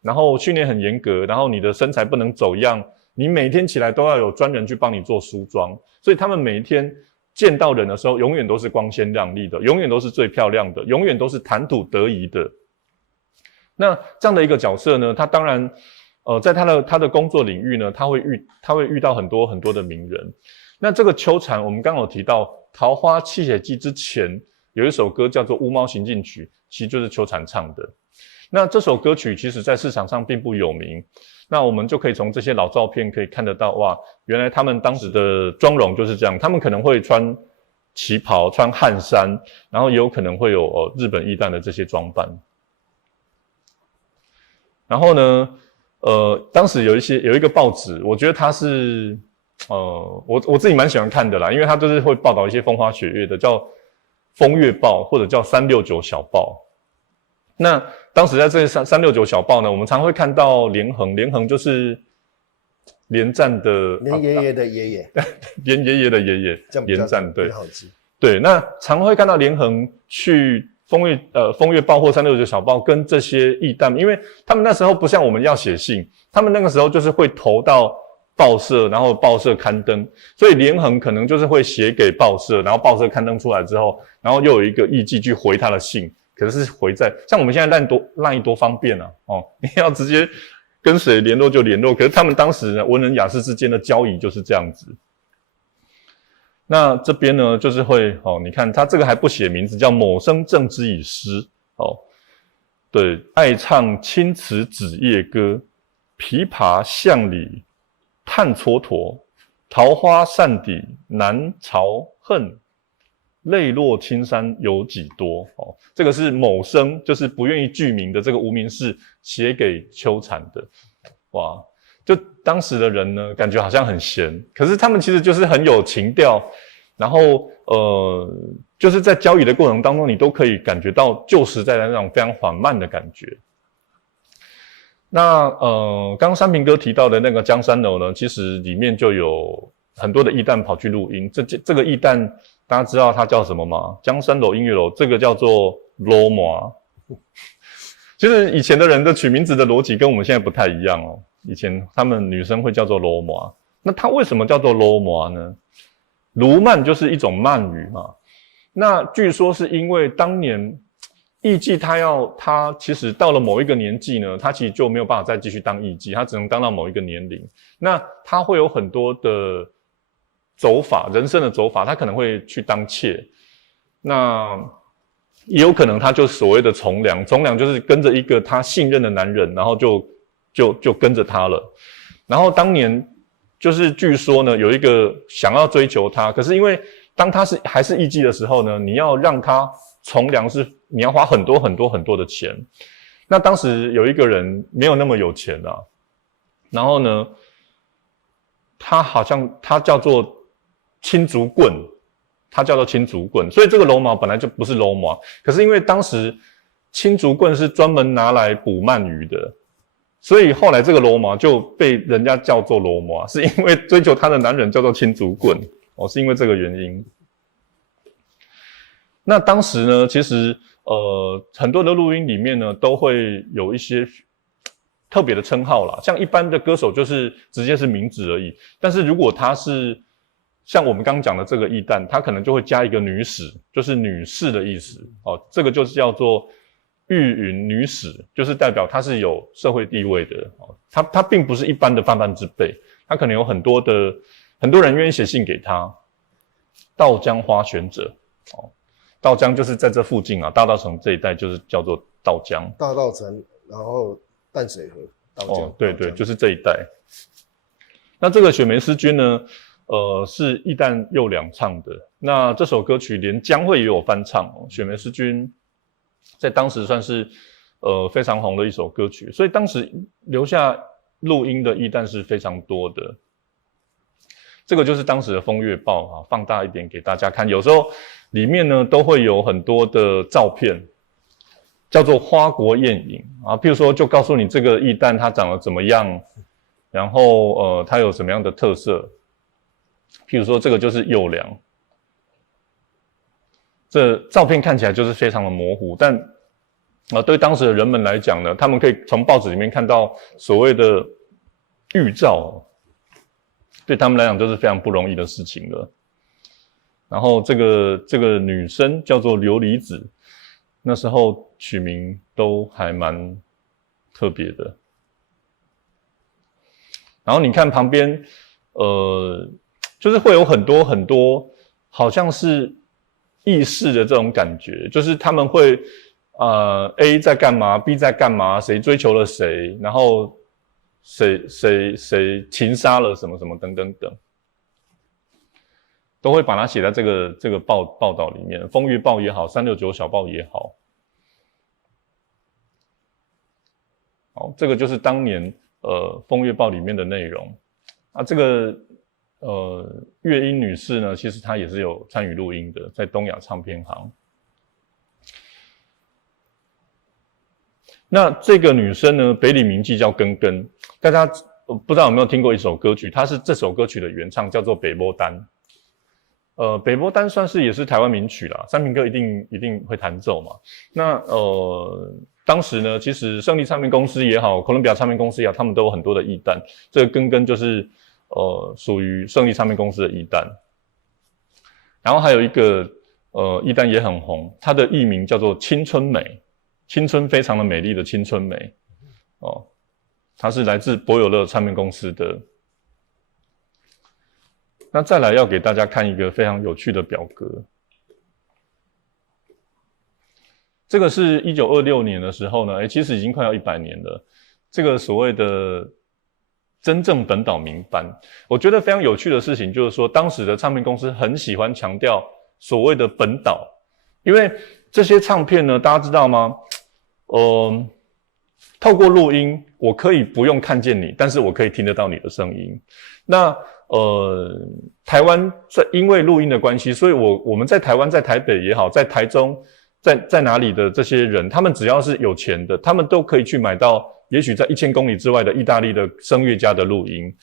然后训练很严格，然后你的身材不能走样，你每天起来都要有专人去帮你做梳妆，所以他们每一天见到人的时候，永远都是光鲜亮丽的，永远都是最漂亮的，永远都是谈吐得宜的。那这样的一个角色呢，他当然，在他的工作领域呢，他会遇到很多很多的名人。那这个秋蝉，我们刚刚有提到《桃花泣血记》之前有一首歌叫做《乌猫行进曲》，其实就是秋蝉唱的。那这首歌曲其实在市场上并不有名，那我们就可以从这些老照片可以看得到，哇，原来他们当时的妆容就是这样，他们可能会穿旗袍、穿汗衫，然后也有可能会有日本艺旦的这些装扮。然后呢，当时有一个报纸，我觉得它是我自己蛮喜欢看的啦，因为它就是会报道一些风花雪月的，叫《风月报》或者叫369小报。那当时在这369小报呢，我们常会看到连横就是连战的连爷爷的爷爷，连爷爷的爷爷，连战，对，好记。对，那常会看到连横去风月报或369小报跟这些艺旦，因为他们那时候不像我们要写信，他们那个时候就是会投到报社，然后报社刊登，所以连横可能就是会写给报社，然后报社刊登出来之后，然后又有一个艺伎去回他的信，可是回在像我们现在赖多方便啊，你要直接跟谁联络就联络，可是他们当时呢，文人雅士之间的交易就是这样子。那这边呢，就是会你看他这个还不写名字，叫某生正之以诗对，爱唱青词子夜歌，琵琶巷里探蹉跎，桃花扇底难朝恨，泪落青山有几多这个是某生，就是不愿意具名的这个无名氏写给秋蝉的。哇，就当时的人呢，感觉好像很闲，可是他们其实就是很有情调，然后就是在交易的过程当中，你都可以感觉到旧时代的那种非常缓慢的感觉。那刚刚三平哥提到的那个江山楼呢，其实里面就有很多的艺旦跑去录音。这个艺旦大家知道它叫什么吗？江山楼音乐楼，这个叫做罗麻。其实以前的人的取名字的逻辑跟我们现在不太一样哦。以前他们女生会叫做罗麻，那它为什么叫做罗麻呢？卢曼就是一种鳗鱼嘛。那据说是因为当年艺伎他其实到了某一个年纪呢，他其实就没有办法再继续当艺伎，他只能当到某一个年龄。那他会有很多的走法，人生的走法，他可能会去当妾，那也有可能他就所谓的从良，从良就是跟着一个他信任的男人，然后就跟着他了。然后当年就是据说呢，有一个想要追求他，可是因为当他还是艺伎的时候呢，你要让他从良你要花很多很多很多的钱。那当时有一个人没有那么有钱啊，然后呢，他叫做青竹棍，他叫做青竹棍，所以这个罗麻本来就不是罗麻，可是因为当时青竹棍是专门拿来捕鳗鱼的，所以后来这个罗麻就被人家叫做罗麻，是因为追求他的男人叫做青竹棍是因为这个原因。那当时呢，其实很多的录音里面呢，都会有一些特别的称号啦，像一般的歌手就是直接是名字而已，但是如果他是像我们刚刚讲的这个艺旦，他可能就会加一个女史，就是女士的意思这个就是叫做玉云女史，就是代表他是有社会地位的他并不是一般的泛泛之辈，他可能有很多人愿意写信给他。稻江花选者稻江就是在这附近大稻埕这一带就是叫做稻江，大稻埕，然后淡水河，稻江对对，就是这一带。那这个雪梅思君呢，是艺旦幼良唱的。那这首歌曲连江蕙也有翻唱雪梅思君在当时算是非常红的一首歌曲，所以当时留下录音的艺旦是非常多的。这个就是当时的《风月报》放大一点给大家看，有时候里面呢都会有很多的照片，叫做花国艳影譬如说就告诉你这个艺旦它长得怎么样，然后它有什么样的特色。譬如说这个就是幼良，这照片看起来就是非常的模糊，但对当时的人们来讲呢，他们可以从报纸里面看到所谓的预兆，对他们来讲就是非常不容易的事情了。然后这个女生叫做琉璃子，那时候取名都还蛮特别的。然后你看旁边，就是会有很多很多好像是意识的这种感觉，就是他们会A 在干嘛 ，B 在干嘛，谁追求了谁，然后谁情杀了什么什么等等等。都会把它写在这个报道里面，《风月报》也好，《369小报》也好。好，这个就是当年《风月报》里面的内容。这个乐音女士呢，其实她也是有参与录音的，在东亚唱片行。那这个女生呢，北里名妓叫根根，大家不知道有没有听过一首歌曲，它是这首歌曲的原唱，叫做《北波丹》。北波丹算是也是台湾名曲啦，三平哥一定会弹奏嘛。那当时呢，其实胜利唱片公司也好，哥伦比亚唱片公司也好，他们都有很多的艺旦。这个根根就是属于胜利唱片公司的艺旦。然后还有一个艺旦也很红，它的艺名叫做青春美，青春非常的美丽的青春美它是来自柏友乐唱片公司的。那再来要给大家看一个非常有趣的表格，这个是1926年的时候呢，其实已经快要100年了。这个所谓的真正本岛民班，我觉得非常有趣的事情就是说，当时的唱片公司很喜欢强调所谓的本岛，因为这些唱片呢，大家知道吗？透过录音，我可以不用看见你，但是我可以听得到你的声音。那台湾因为录音的关系，所以我们在台湾，在台北也好，在台中，在哪里的这些人，他们只要是有钱的，他们都可以去买到也许在1000公里之外的意大利的声乐家的录音。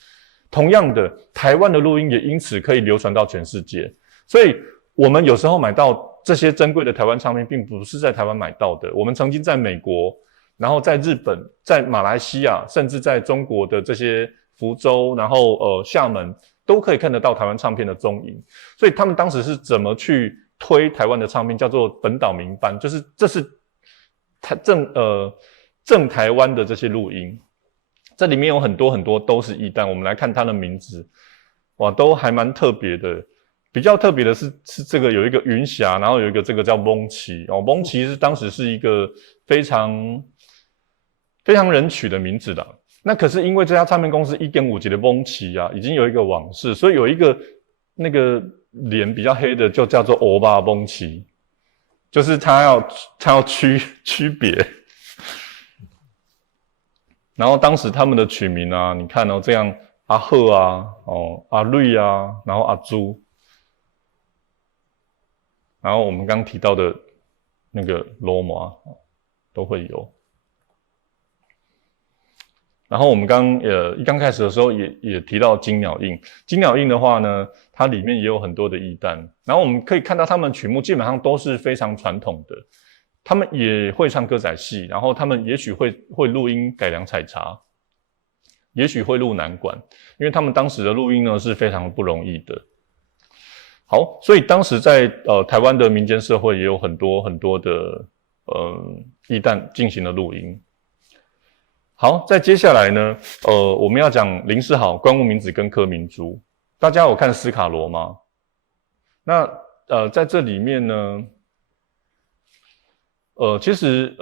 同样的，台湾的录音也因此可以流传到全世界。所以我们有时候买到这些珍贵的台湾唱片，并不是在台湾买到的。我们曾经在美国，然后在日本，在马来西亚，甚至在中国的这些福州，然后厦门，都可以看得到台湾唱片的踪影。所以他们当时是怎么去推台湾的唱片，叫做本岛民班，就是这是正台湾的这些录音。这里面有很多很多都是艺旦，我们来看它的名字，哇，都还蛮特别的。比较特别的是这个有一个云霞，然后有一个这个叫蒙奇蒙奇是当时是一个非常人取的名字的。那可是因为这家唱片公司1.5级的蒙奇已经有一个往事，所以有一个那个脸比较黑的就叫做欧巴蒙奇，就是他要区别。然后当时他们的取名你看这样阿赫阿瑞然后阿朱，然后我们刚提到的那个罗马都会有。然后我们刚开始的时候也提到金鸟印，金鸟印的话呢，它里面也有很多的艺旦。然后我们可以看到他们曲目基本上都是非常传统的，他们也会唱歌仔戏，然后他们也许会录音改良采茶，也许会录南管，因为他们当时的录音呢是非常不容易的。好，所以当时在台湾的民间社会也有很多很多的艺旦进行了录音。好，再接下来呢，我们要讲林世豪、关务明子跟柯明珠。大家有看斯卡罗吗？那在这里面呢，其实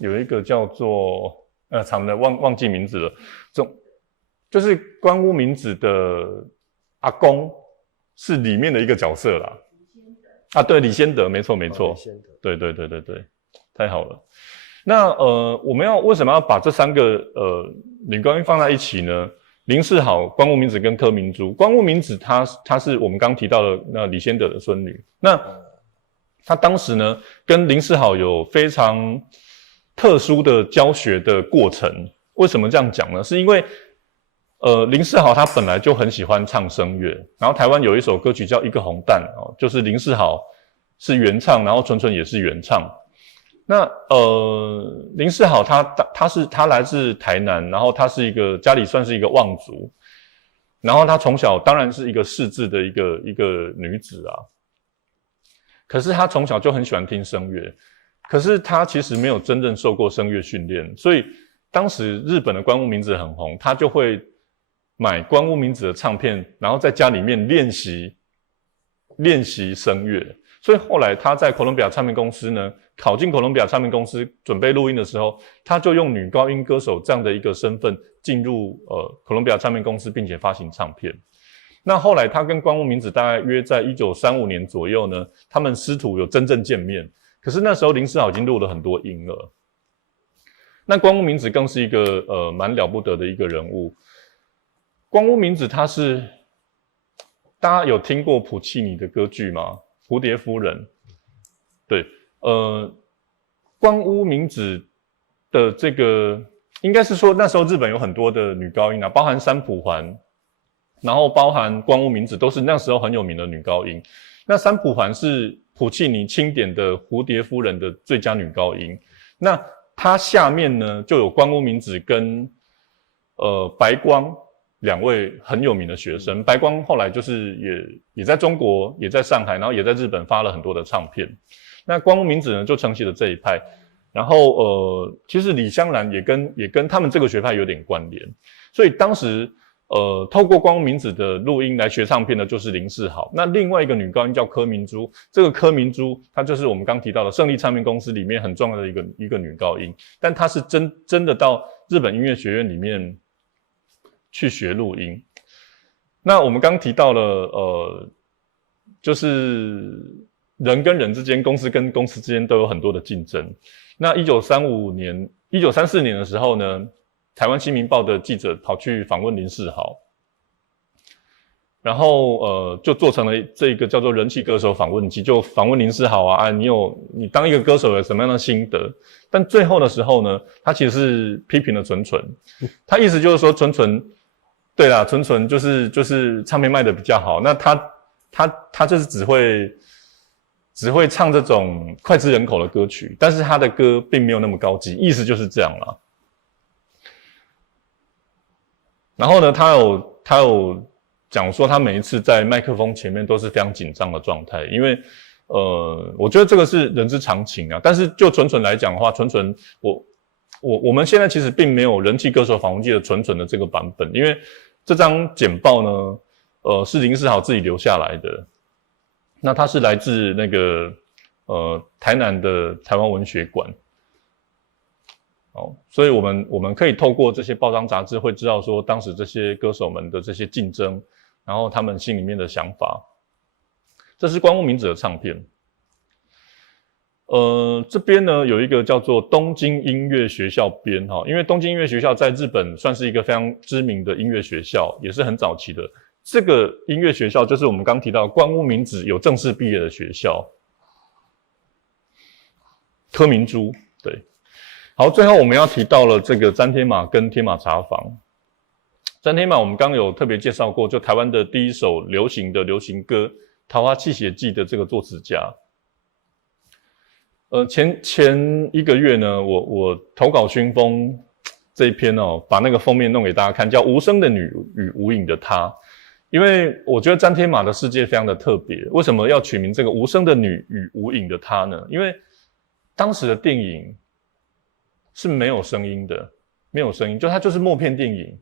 有一个叫做惨的忘记名字了，就是关务明子的阿公是里面的一个角色啦。对，李先德，没错，李先德，对，太好了。那我们为什么要把这3个女高音放在一起呢？林世豪、关务明子跟柯明珠。关务明子她是我们刚提到的那李先德的孙女。那她当时呢跟林世豪有非常特殊的教学的过程。为什么这样讲呢？是因为林世豪他本来就很喜欢唱声乐，然后台湾有一首歌曲叫《一个红蛋》哦，就是林世豪是原唱，然后纯纯也是原唱。那林世豪他来自台南，然后他是家里算是一个望族，然后他从小当然是一个识字的一个女子啊，可是他从小就很喜欢听声乐，可是他其实没有真正受过声乐训练，所以当时日本的关屋明子很红，他就会买关屋明子的唱片，然后在家里面练习声乐。所以后来他在哥伦比亚唱片公司呢，考进哥伦比亚唱片公司准备录音的时候，他就用女高音歌手这样的一个身份进入哥伦比亚唱片公司，并且发行唱片。那后来他跟关屋明子大概约在1935年左右呢，他们师徒有真正见面。可是那时候林世豪已经录了很多音了。那关屋明子更是一个蛮了不得的一个人物。关屋明子他是大家有听过普契尼的歌剧吗？蝴蝶夫人，对，关屋明子的这个应该是说那时候日本有很多的女高音啊，包含三浦环，然后包含关屋明子，都是那时候很有名的女高音。那三浦环是普契尼钦点的蝴蝶夫人的最佳女高音，那她下面呢就有关屋明子跟白光两位很有名的学生。白光后来就是也在中国，也在上海，然后也在日本发了很多的唱片。那关屋明子呢就承袭了这一派，然后其实李香兰也跟他们这个学派有点关联，所以当时透过关屋明子的录音来学唱片的就是林世豪。那另外一个女高音叫柯明珠，这个柯明珠她就是我们刚提到的胜利唱片公司里面很重要的一个女高音，但她是真的到日本音乐学院里面去学录音。那我们刚提到了就是人跟人之间，公司跟公司之间都有很多的竞争。那1934年的时候呢，台湾新民报的记者跑去访问林世豪，然后就做成了这个叫做人气歌手访问集，就访问林世豪啊，你当一个歌手有什么样的心得？但最后的时候呢，他其实是批评了纯纯，他意思就是说纯纯，对啦，纯纯就是唱片卖的比较好，那他就是只会唱这种脍炙人口的歌曲，但是他的歌并没有那么高级，意思就是这样啦。然后呢，他有讲说他每一次在麦克风前面都是非常紧张的状态，因为我觉得这个是人之常情啊。但是就纯纯来讲的话，纯纯我们现在其实并没有人气歌手访问季的纯纯的这个版本，因为这张简报呢，是林世豪自己留下来的。那他是来自那个台南的台湾文学馆。所以我们可以透过这些报章杂志会知道说当时这些歌手们的这些竞争，然后他们心里面的想法。这是关屋明子的唱片。这边呢有一个叫做东京音乐学校编因为东京音乐学校在日本算是一个非常知名的音乐学校，也是很早期的。这个音乐学校就是我们刚提到关屋明子有正式毕业的学校。柯明珠，对。好，最后我们要提到了这个詹天马跟天马茶坊。詹天马我们刚有特别介绍过，就台湾的第一首流行歌《桃花泣血记》的这个作词家。前一个月呢，我投稿熏风这一篇把那个封面弄给大家看，叫《无声的女与无影的她》。因为我觉得詹天马的世界非常的特别，为什么要取名这个无声的女与无影的她呢？因为当时的电影是没有声音的，没有声音，就它就是默片电影。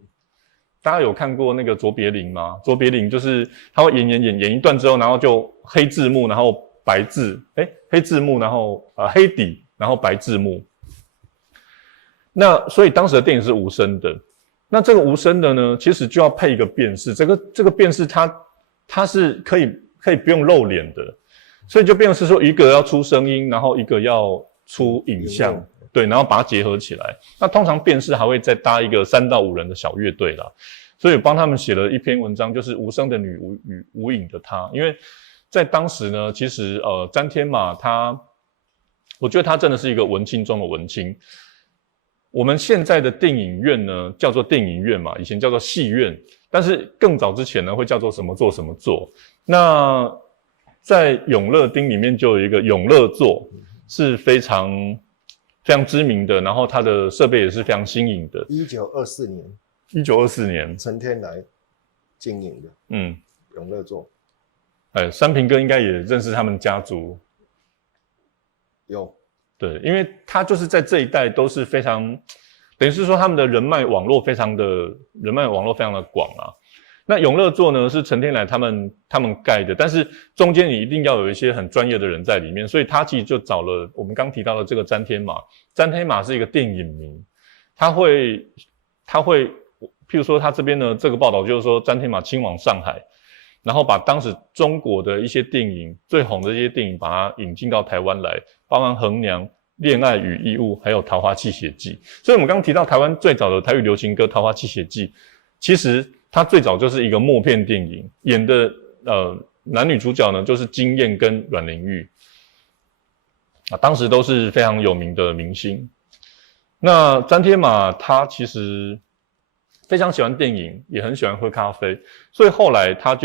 大家有看过那个卓别林吗？卓别林就是他会演一段之后，然后就黑字幕，然后白字，黑字幕，然后黑底，然后白字幕。那所以当时的电影是无声的。那这个无声的呢，其实就要配一个辨识，这个辨识它是可以不用露脸的，所以就变成是说一个要出声音，然后一个要出影像，对，然后把它结合起来。那通常辨识还会再搭一个3到5人的小乐队啦，所以帮他们写了一篇文章，就是无声的女与无影的她。因为在当时呢，其实詹天马我觉得他真的是一个文青中的文青。我们现在的电影院呢，叫做电影院嘛，以前叫做戏院，但是更早之前呢，会叫做什么座什么座。那在永乐町里面就有一个永乐座，是非常知名的，然后它的设备也是非常新颖的。1924年陈天来经营的，永乐座。三平哥应该也认识他们家族。有。对，因为他就是在这一带都是非常，等于是说他们的人脉网络非常的广啊。那永乐座呢是陈天来他们盖的，但是中间你一定要有一些很专业的人在里面，所以他其实就找了我们刚提到的这个詹天马。詹天马是一个电影迷，他会，譬如说他这边呢这个报道就是说詹天马亲往上海，然后把当时中国的一些电影最红的这些电影把它引进到台湾来，包含《衡娘》、《恋爱与义务》还有《桃花泣血记》。所以我们刚刚提到台湾最早的台语流行歌《桃花泣血记》，其实它最早就是一个默片电影，演的男女主角呢就是金燕跟阮玲玉当时都是非常有名的明星。那詹天马他其实非常喜欢电影，也很喜欢喝咖啡，所以后来他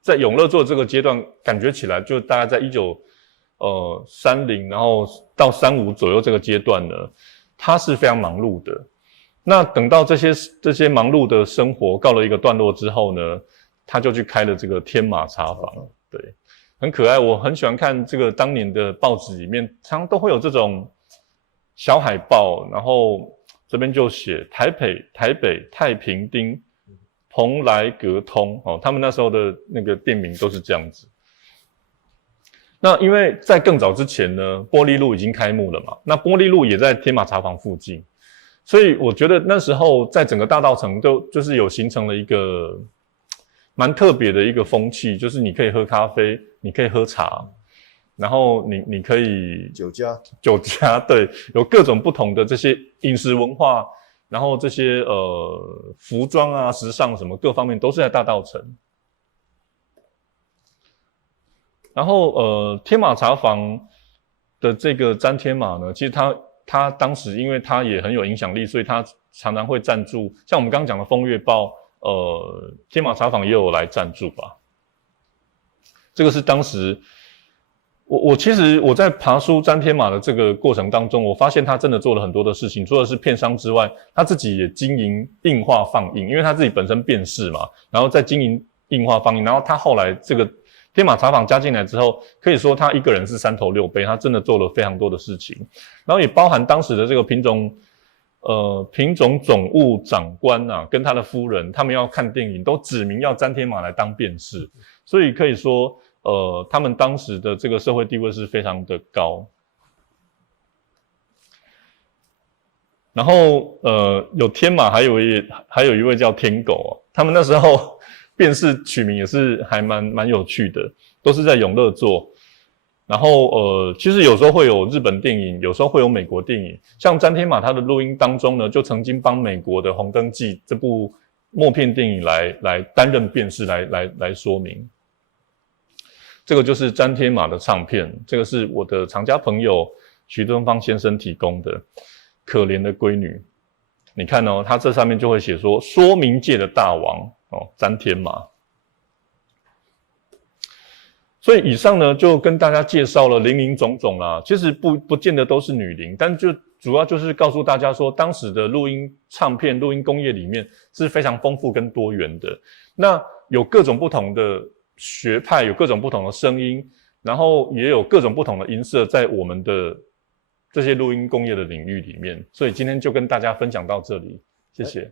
在永乐座这个阶段，感觉起来就大概在1930然后到35左右这个阶段呢，他是非常忙碌的。那等到这些忙碌的生活告了一个段落之后呢，他就去开了这个天马茶坊，对，很可爱。我很喜欢看这个当年的报纸里面，常常都会有这种小海报，然后这边就写台北、太平町、蓬莱阁通他们那时候的那个店名都是这样子。那因为在更早之前呢，玻璃路已经开幕了嘛，那玻璃路也在天马茶坊附近，所以我觉得那时候在整个大稻埕就是有形成了一个蛮特别的一个风气，就是你可以喝咖啡，你可以喝茶，然后你可以酒家，对，有各种不同的这些饮食文化，然后这些服装啊、时尚什么各方面都是在大稻埕。然后天马茶坊的这个詹天马呢，其实他当时因为他也很有影响力，所以他常常会赞助，像我们刚刚讲的《风月报》，天马茶坊也有来赞助吧。这个是当时其实我在爬书詹天马的这个过程当中，我发现他真的做了很多的事情，除了是片商之外，他自己也经营印画放映，因为他自己本身辨识嘛，然后再经营印画放映，然后他后来这个天马茶坊加进来之后，可以说他一个人是3头6臂，他真的做了非常多的事情，然后也包含当时的这个品种总务长官跟他的夫人，他们要看电影都指明要詹天马来当辨识，所以可以说他们当时的这个社会地位是非常的高。然后有天马，还有一位叫天狗他们那时候辨识取名也是还蛮有趣的，都是在永乐座。然后其实有时候会有日本电影，有时候会有美国电影，像詹天马他的录音当中呢，就曾经帮美国的《红灯记》这部默片电影来担任辨识来说明。这个就是詹天马的唱片，这个是我的藏家朋友徐敦芳先生提供的。可怜的闺女，你看他这上面就会写说说明界的大王詹天马。所以以上呢就跟大家介绍了林林总总啦，其实不见得都是女伶，但就主要就是告诉大家说，当时的录音唱片录音工业里面是非常丰富跟多元的，那有各种不同的学派，有各种不同的声音，然后也有各种不同的音色在我们的这些录音工业的领域里面，所以今天就跟大家分享到这里，谢谢。